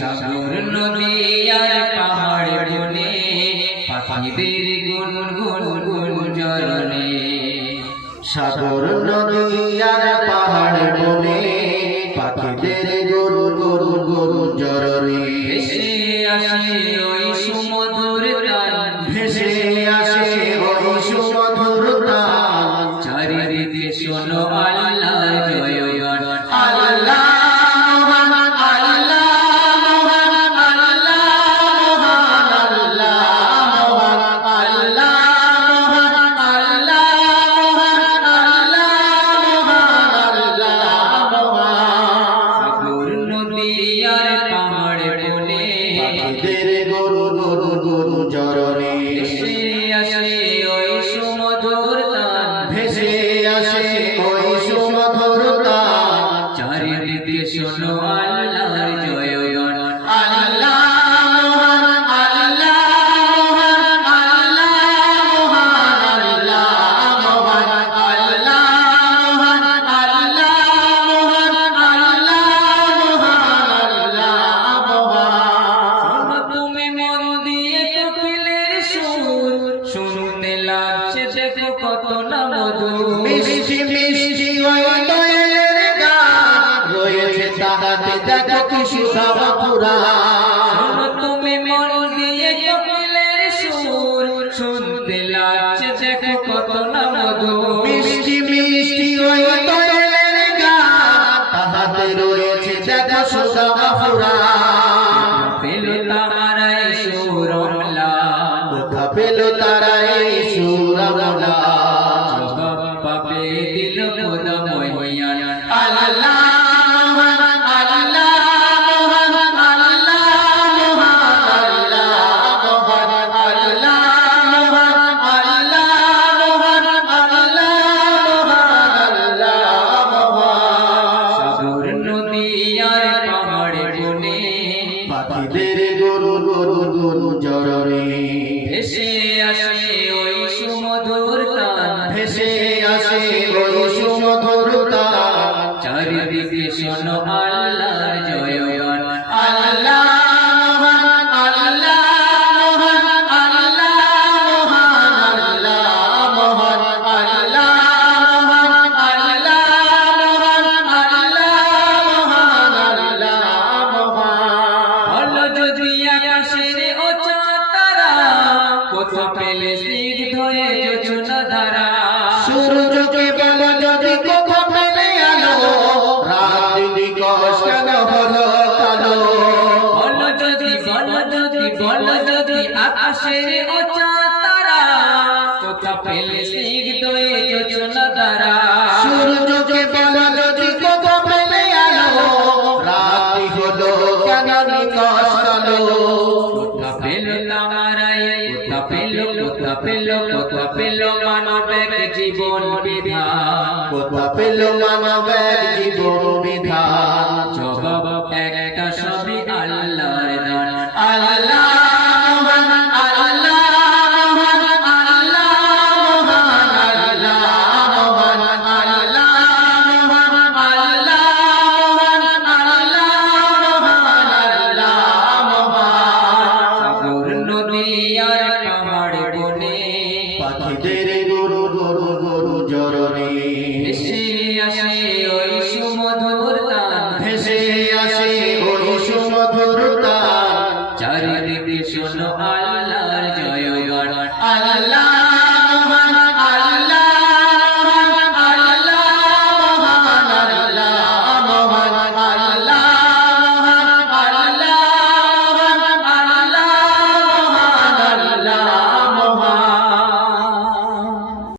সাগর নদী আর পাহাড় বনে, পাখিদের গুন গুন গুন জররে ভেসে আসে ওই সুমধুর ভেসে আসে ওই সুমধুর চারিদিকে শোনো আল্লাহর জয়গান দিতে শোনো আল্লাহর জয় আল্লাহ শুনতে লাগছে দেখো কত না মধু মিষ্টি কি পুরা। তুমি মন দিয়ে কোকিলের সুর শুনতে লাগছে দেখো কত না মধুর। মিষ্টি মিষ্টি ওই দয়ালের গান তাহাতে রয়েছে দেখো সুধাবা পুরা। পেল তারাই কোথা পেল তারা আসে ওই সুমধুর তান ভেসে আসে ওই সুমধুরতা চারিদিকে শোনো আল্লাহর বলো যদি আকাশের ওচা তারা। কোথা পেলে স্নিগ্ধ যোচনা ধারা সূর্যকে বলো যদি কোথা পেলে আলো। রাত হলো কেন নিকশ কালো কোথা পেল তামারাই কোথা পেল কোথা পেল কোথা পেল মানবের জীবন বিধান। কোথা পেল মানবের জীবন বিধান। I did it.